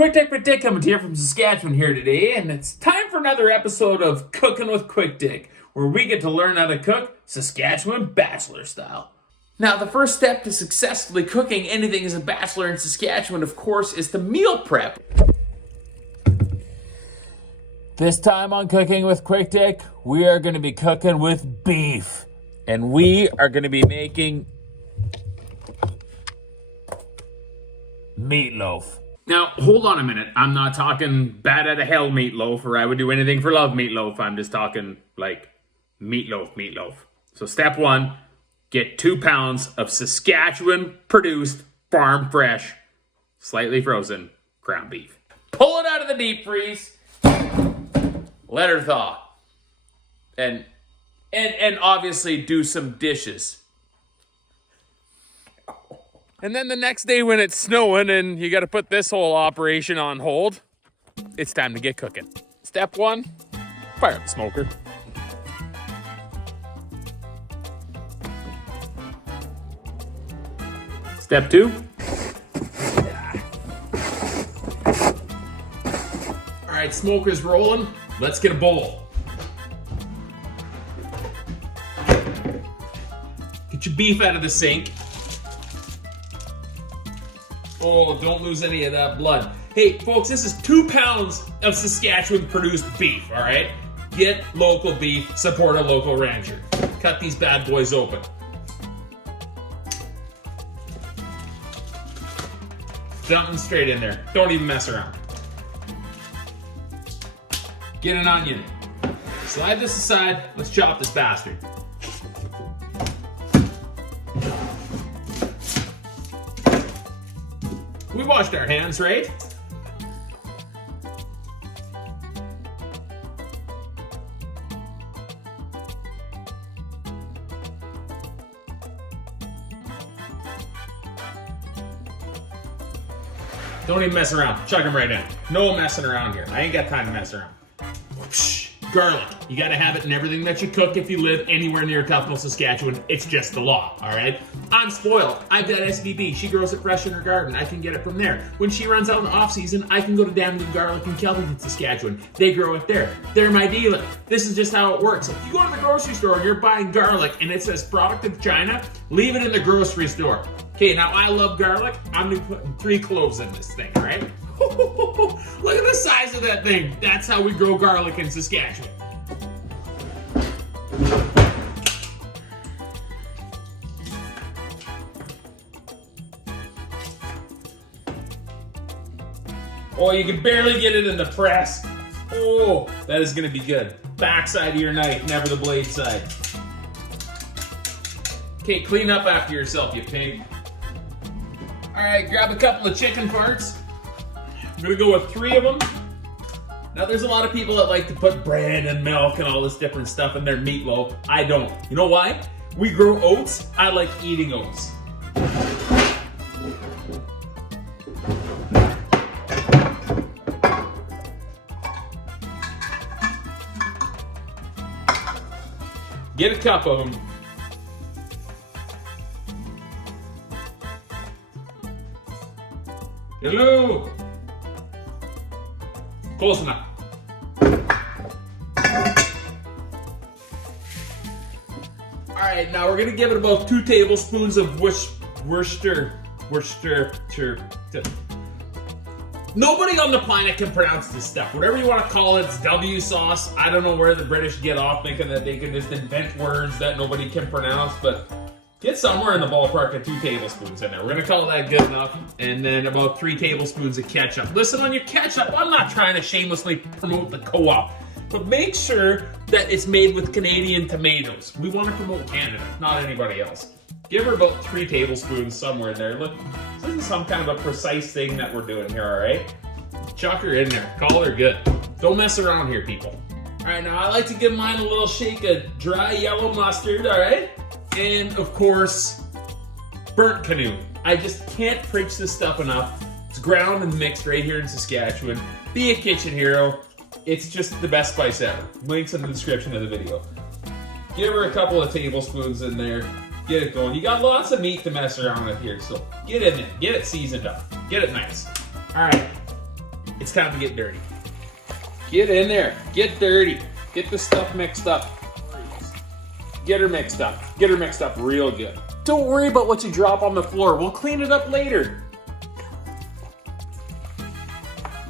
Quick Dick Dick coming to you from Saskatchewan here today, and it's time for another episode of Cooking with Quick Dick, where we get to learn how to cook Saskatchewan bachelor style. Now, the first step to successfully cooking anything as a bachelor in Saskatchewan, of course, is to meal prep. This time on Cooking with Quick Dick, we are going to be cooking with beef, and we are going to be making meatloaf. Now, hold on a minute. I'm not talking bad out of hell meatloaf, or I would do anything for love meatloaf. I'm just talking like meatloaf. So step one, get 2 pounds of Saskatchewan-produced, farm-fresh, slightly frozen ground beef. Pull it out of the deep freeze. Let her thaw. And obviously do some dishes. And then the next day when it's snowing and you got to put this whole operation on hold, it's time to get cooking. Step one, fire up the smoker. Step two. All right, smoker's rolling. Let's get a bowl. Get your beef out of the sink. Oh, don't lose any of that blood. Hey, folks, this is 2 pounds of Saskatchewan-produced beef, all right? Get local beef, support a local rancher. Cut these bad boys open. Dumping straight in there. Don't even mess around. Get an onion. Slide this aside. Let's chop this bastard. We washed our hands, right? Don't even mess around. Chuck them right in. No messing around here. I ain't got time to mess around. Whoosh. Garlic. You gotta have it in everything that you cook if you live anywhere near Tufnell, Saskatchewan. It's just the law, all right? I'm spoiled. I've got SVB. She grows it fresh in her garden. I can get it from there. When she runs out in the off-season, I can go to Damden Garlic in Kelvington, Saskatchewan. They grow it there. They're my dealer. This is just how it works. If you go to the grocery store and you're buying garlic and it says product of China, leave it in the grocery store. Okay, now I love garlic. I'm gonna put 3 cloves in this thing, all right? Look at the size of that thing. That's how we grow garlic in Saskatchewan. Oh, you can barely get it in the press. Oh, that is gonna be good. Backside of your knife, never the blade side. Okay, clean up after yourself, you pig. All right, grab a couple of chicken parts. I'm gonna go with 3 of them. Now, there's a lot of people that like to put bread and milk and all this different stuff in their meatloaf. I don't. You know why? We grow oats. I like eating oats. Get a cup of them. Hello. Close enough. All right, now we're gonna give it about 2 tablespoons of Worcestershire. Nobody on the planet can pronounce this stuff. Whatever you want to call it, it's W sauce. I don't know where the British get off thinking that they can just invent words that nobody can pronounce, but get somewhere in the ballpark of 2 tablespoons in there. We're gonna call that good enough. And then about 3 tablespoons of ketchup. Listen, on your ketchup, I'm not trying to shamelessly promote the co-op, but make sure that it's made with Canadian tomatoes. We want to promote Canada, not anybody else. Give her about 3 tablespoons somewhere in there. Look, this is some kind of a precise thing that we're doing here, all right? Chuck her in there. Call her good. Don't mess around here, people. All right, now I like to give mine a little shake of dry yellow mustard, all right? And, of course, Burnt Canoe. I just can't preach this stuff enough. It's ground and mixed right here in Saskatchewan. Be a kitchen hero. It's just the best spice ever. Links in the description of the video. Give her a couple of tablespoons in there. Get it going. You got lots of meat to mess around with here, so get in there. Get it seasoned up. Get it nice. All right. it's time to get dirty. Get in there, get dirty, get the stuff mixed up. Get her mixed up. Get her mixed up real good. Don't worry about what you drop on the floor. We'll clean it up later.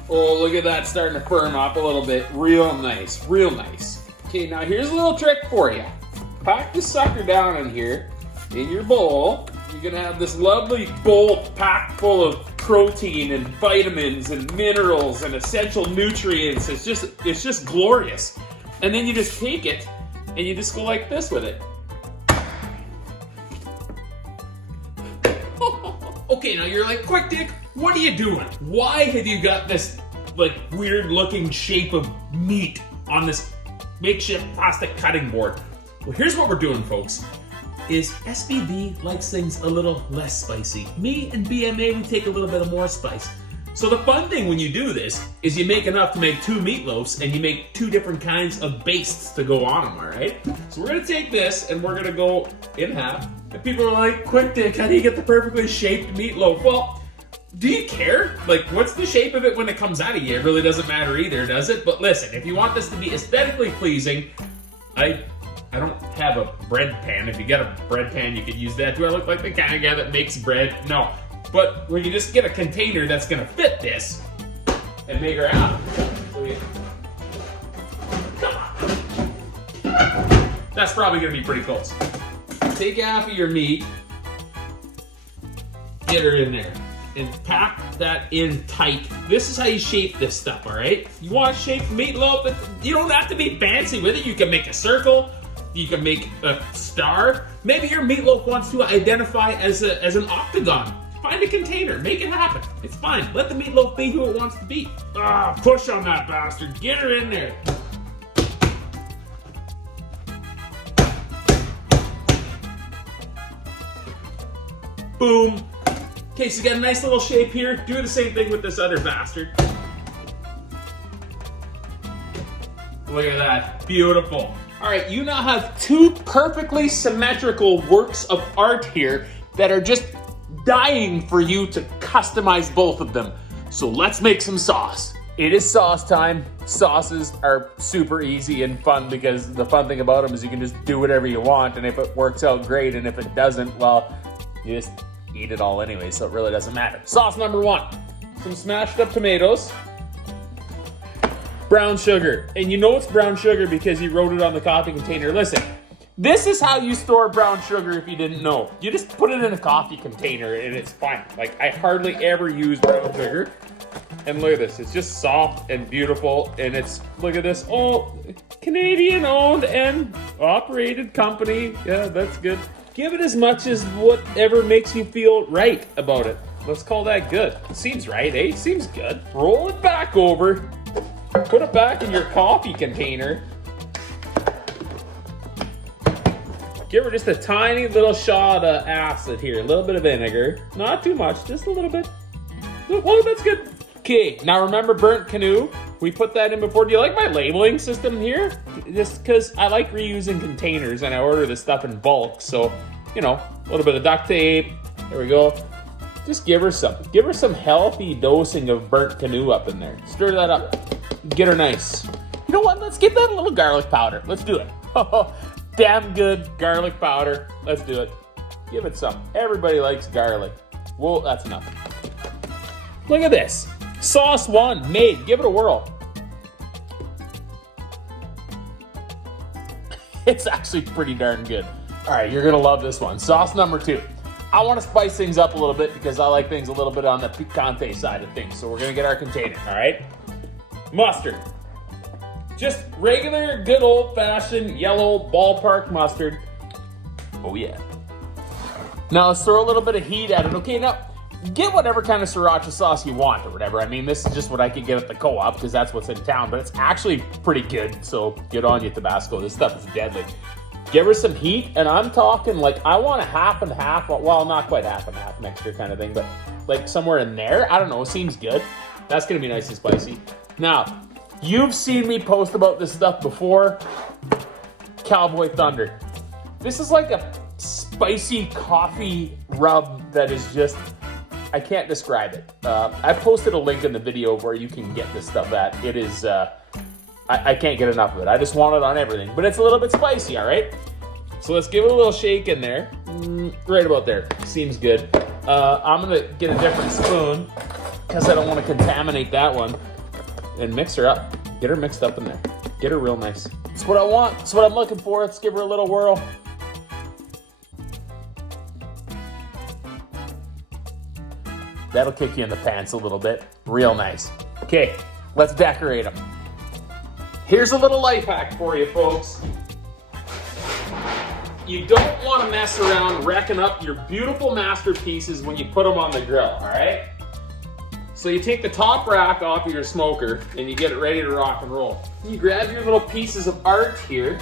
Oh, look at that starting to firm up a little bit. Real nice, real nice. Okay, now here's a little trick for you. Pack this sucker down in here, in your bowl. You're gonna have this lovely bowl packed full of protein and vitamins and minerals and essential nutrients. It's just glorious. And then you just take it and you just go like this with it. Okay, now you're like, Quick Dick, what are you doing? Why have you got this like weird looking shape of meat on this makeshift plastic cutting board? Well, here's what we're doing, folks. Is SBB likes things a little less spicy. Me and BMA, we take a little bit of more spice. So the fun thing when you do this is you make enough to make 2 meatloafs and you make 2 different kinds of bastes to go on them, all right? So we're gonna take this and we're gonna go in half. And people are like, Quick Dick, how do you get the perfectly shaped meatloaf? Well, do you care? Like, what's the shape of it when it comes out of you? It really doesn't matter either, does it? But listen, if you want this to be aesthetically pleasing, I don't have a bread pan. If you got a bread pan, you could use that. Do I look like the kind of guy that makes bread? No. But when you just get a container that's gonna fit this and make her out. So come on. That's probably gonna be pretty close. Take half of your meat, get her in there, and pack that in tight. This is how you shape this stuff, all right? You want to shape meatloaf, you don't have to be fancy with it. You can make a circle, you can make a star. Maybe your meatloaf wants to identify as an octagon. Find a container, make it happen. It's fine. Let the meatloaf be who it wants to be. Push on that bastard. Get her in there. Boom. Okay, so you got a nice little shape here. Do the same thing with this other bastard. Look at that. Beautiful. All right, you now have 2 perfectly symmetrical works of art here that are just dying for you to customize both of them. So let's make some sauce. It is sauce time. Sauces are super easy and fun because the fun thing about them is you can just do whatever you want, and if it works out great, and if it doesn't, well, you just eat it all anyway, so it really doesn't matter. Sauce number 1, some smashed up tomatoes, brown sugar. And you know it's brown sugar because you wrote it on the coffee container. Listen, this is how you store brown sugar if you didn't know. You just put it in a coffee container and it's fine. Like, I hardly ever use brown sugar. And look at this, it's just soft and beautiful, and it's, look at this, oh, Canadian owned and operated company. Yeah, that's good. Give it as much as whatever makes you feel right about it. Let's call that good. Seems right, eh? Seems good. Roll it back over. Put it back in your coffee container. Give her just a tiny little shot of acid here. A little bit of vinegar. Not too much, just a little bit. Oh, that's good. Okay, now remember Burnt Canoe? We put that in before. Do you like my labeling system here? Just because I like reusing containers and I order this stuff in bulk. So, you know, a little bit of duct tape. There we go. Just give her some. Give her some healthy dosing of Burnt Canoe up in there. Stir that up. Get her nice. You know what? Let's give that a little garlic powder. Let's do it. Damn good garlic powder. Let's do it. Give it some. Everybody likes garlic. Well, that's enough. Look at this. Sauce 1 made. Give it a whirl. It's actually pretty darn good. All right, you're gonna love this one. Sauce number 2. I want to spice things up a little bit because I like things a little bit on the picante side of things. So we're gonna get our container, all right? Mustard. Just regular, good old-fashioned yellow ballpark mustard. Oh yeah. Now let's throw a little bit of heat at it. Okay, now get whatever kind of sriracha sauce you want or whatever. I mean, this is just what I could get at the co-op because that's what's in town, but it's actually pretty good. So good on you, Tabasco. This stuff is deadly. Give her some heat, and I'm talking like I want a half and half, well, not quite half and half mixture kind of thing, but like somewhere in there. I don't know, seems good. That's gonna be nice and spicy. Now, you've seen me post about this stuff before. Cowboy Thunder. This is like a spicy coffee rub that is just I can't describe it. I posted a link in the video where you can get this stuff at. It is, I can't get enough of it. I just want it on everything. But it's a little bit spicy, all right? So let's give it a little shake in there. Right about there. Seems good. I'm going to get a different spoon because I don't want to contaminate that one. And mix her up. Get her mixed up in there. Get her real nice. That's what I want. That's what I'm looking for. Let's give her a little whirl. That'll kick you in the pants a little bit. Real nice. Okay, let's decorate them. Here's a little life hack for you, folks. You don't want to mess around wrecking up your beautiful masterpieces when you put them on the grill, all right? So you take the top rack off of your smoker and you get it ready to rock and roll. You grab your little pieces of art here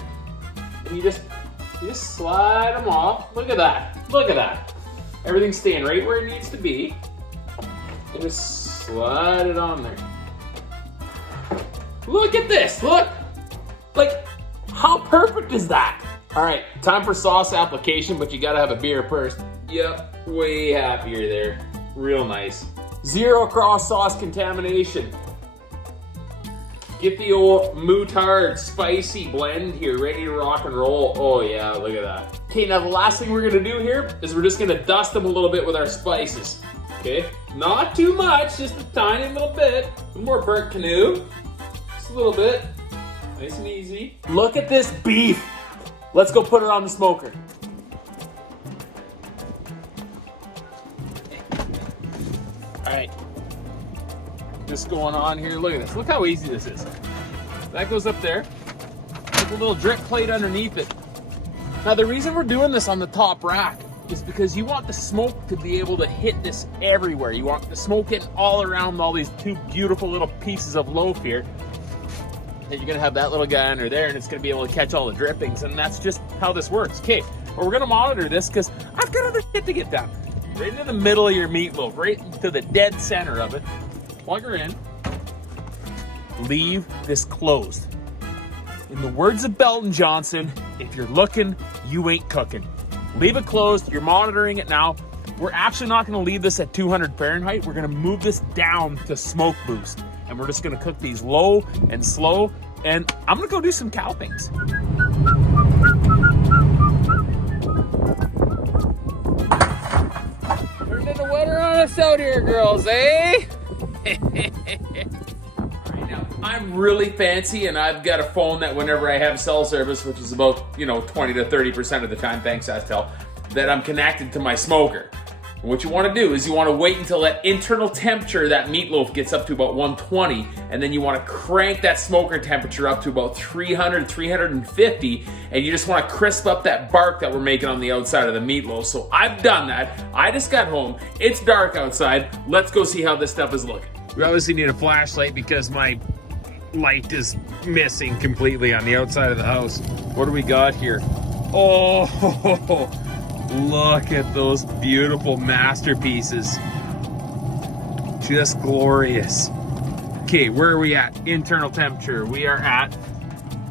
and you just slide them off. Look at that. Look at that. Everything's staying right where it needs to be. And just slide it on there. Look at this. Look. Like, how perfect is that? All right, time for sauce application, but you gotta have a beer first. Yep, way happier there. Real nice. Zero cross sauce contamination. Get the old moutard spicy blend here ready to rock and roll. Oh yeah, look at that. Okay, now the last thing we're gonna do here is we're just gonna dust them a little bit with our spices. Okay, not too much, just a tiny little bit. Some more Burnt Canoe, just a little bit. Nice and easy. Look at this beef. Let's go put her on the smoker. All right, just going on here. Look at this. Look how easy this is. That goes up there. With a little drip plate underneath it. Now the reason we're doing this on the top rack is because you want the smoke to be able to hit this everywhere. You want the smoke hitting all around all these two beautiful little pieces of loaf here. And you're gonna have that little guy under there and it's gonna be able to catch all the drippings, and that's just how this works. Okay, well, we're gonna monitor this because I've got other shit to get done. Right into the middle of your meatloaf, right into the dead center of it. Plug her in. Leave this closed. In the words of Belton Johnson, if you're looking, you ain't cooking. Leave it closed, you're monitoring it now. We're actually not gonna leave this at 200 Fahrenheit. We're gonna move this down to smoke boost. And we're just gonna cook these low and slow. And I'm gonna go do some cow things. Turn into winter on us out here, girls, eh? Right now, I'm really fancy and I've got a phone that whenever I have cell service, which is about 20 to 30% of the time, thanks Astel, that I'm connected to my smoker. And what you want to do is you want to wait until that internal temperature, that meatloaf gets up to about 120, and then you want to crank that smoker temperature up to about 300, 350, and you just want to crisp up that bark that we're making on the outside of the meatloaf. So I've done that. I just got home. It's dark outside. Let's go see how this stuff is looking. We obviously need a flashlight because my light is missing completely on the outside of the house. What do we got here? Oh, look at those beautiful masterpieces. Just glorious. Okay, where are we at? Internal temperature. We are at,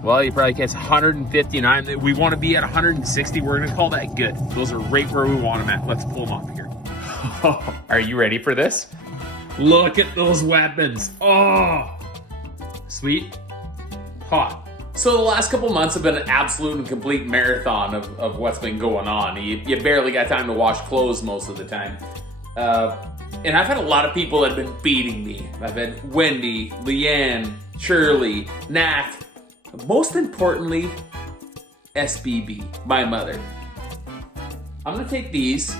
well, you probably guess 159. We want to be at 160. We're going to call that good. Those are right where we want them at. Let's pull them off here. Are you ready for this? Look at those weapons. Oh, sweet, hot. So the last couple months have been an absolute and complete marathon of what's been going on. You barely got time to wash clothes most of the time. And I've had a lot of people that have been beating me. I've had Wendy, Leanne, Shirley, Nat, most importantly, SBB, my mother. I'm gonna take these.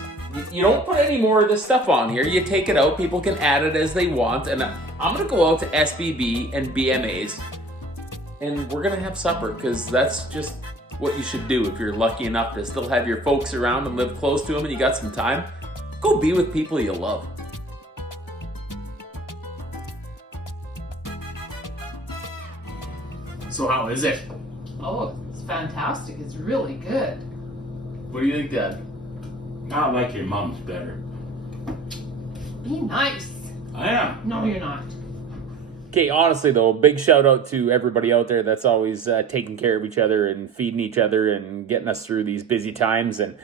You don't put any more of this stuff on here. You take it out, people can add it as they want. And I'm gonna go out to SBB and BMA's and we're gonna have supper, because that's just what you should do if you're lucky enough to still have your folks around and live close to them and you got some time. Go be with people you love. So how is it? Oh, it's fantastic. It's really good. What do you think, Dad? I like your mom's better. Be nice. I am. No, you're not. Okay, honestly though, big shout out to everybody out there that's always taking care of each other and feeding each other and getting us through these busy times. And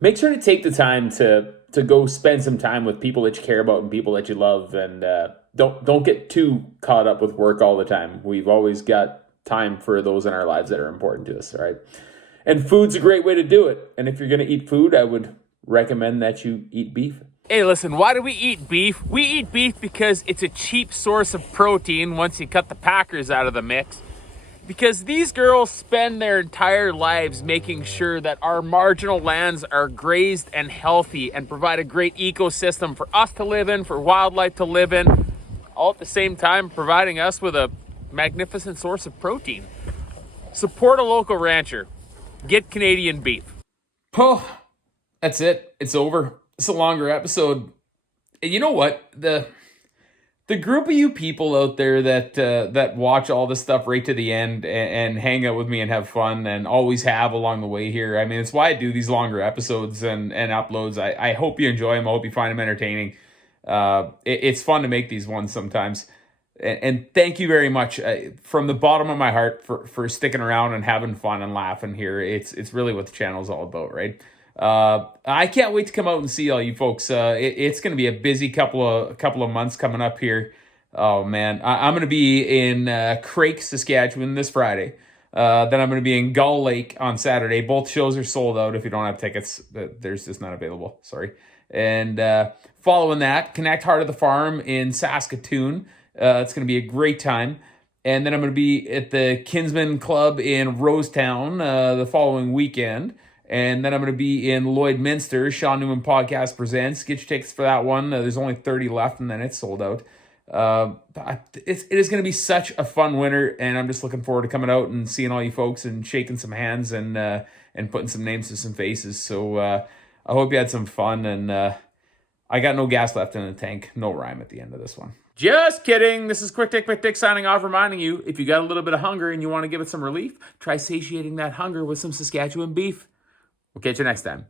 make sure to take the time to go spend some time with people that you care about and people that you love, and don't get too caught up with work all the time. We've always got time for those in our lives that are important to us, all right? And food's a great way to do it. And if you're going to eat food, I would recommend that you eat beef. Hey, listen, why do we eat beef? We eat beef because it's a cheap source of protein once you cut the packers out of the mix. Because these girls spend their entire lives making sure that our marginal lands are grazed and healthy and provide a great ecosystem for us to live in, for wildlife to live in, all at the same time providing us with a magnificent source of protein. Support a local rancher. Get Canadian beef. Oh, that's it. It's over. It's a longer episode. And you know what? The group of you people out there that watch all this stuff right to the end and hang out with me and have fun and always have along the way here. I mean, it's why I do these longer episodes and uploads. I hope you enjoy them. I hope you find them entertaining. It's fun to make these ones sometimes. And thank you very much from the bottom of my heart for sticking around and having fun and laughing here. It's really what the channel's all about, right? I can't wait to come out and see all you folks. It's going to be a busy couple of months coming up here. Oh man, I'm going to be in Crake, Saskatchewan this Friday. Then I'm going to be in Gull Lake on Saturday. Both shows are sold out. If you don't have tickets, there's just not available. Sorry. And following that, Connect Heart of the Farm in Saskatoon. It's going to be a great time. And then I'm going to be at the Kinsman Club in Rosetown the following weekend. And then I'm going to be in Lloydminster. Sean Newman Podcast Presents. Get your tickets for that one. There's only 30 left, and then it's sold out. It is going to be such a fun winter, and I'm just looking forward to coming out and seeing all you folks and shaking some hands and putting some names to some faces. So I hope you had some fun, and I got no gas left in the tank. No rhyme at the end of this one. Just kidding. This is Quick Dick McDick signing off, reminding you, if you got a little bit of hunger and you want to give it some relief, try satiating that hunger with some Saskatchewan beef. We'll catch you next time.